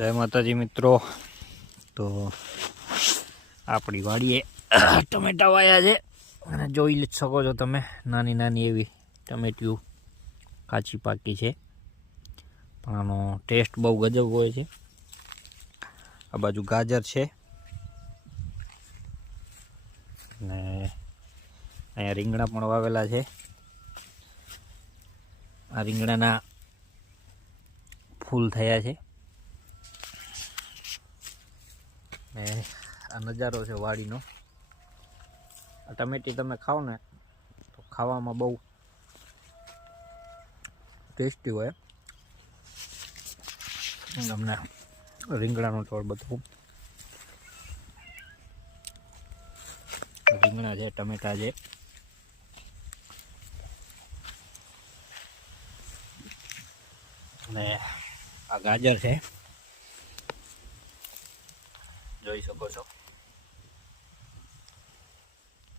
જય માતાજી મિત્રો। તો આપણી વાડીએ ટમેટા વાયા છે અને જોઈ શકો છો તમે, નાની નાની એવી ટમેટીઓ કાચી પાકી છે, પણ આનો ટેસ્ટ બહુ ગજબ હોય છે। આ બાજુ ગાજર છે ને અહીંયા રીંગણા પણ વાવેલા છે। આ રીંગણાના ફૂલ થયા છે ને આ નજારો છે વાડીનો। આ ટમેટી તમે ખાઓ ને તો ખાવામાં બહુ ટેસ્ટી હોય। તમને રીંગણાનો છોડ બધું રીંગણા છે, ટમેટા છે ને આ ગાજર છે, જોઈ શકો છો।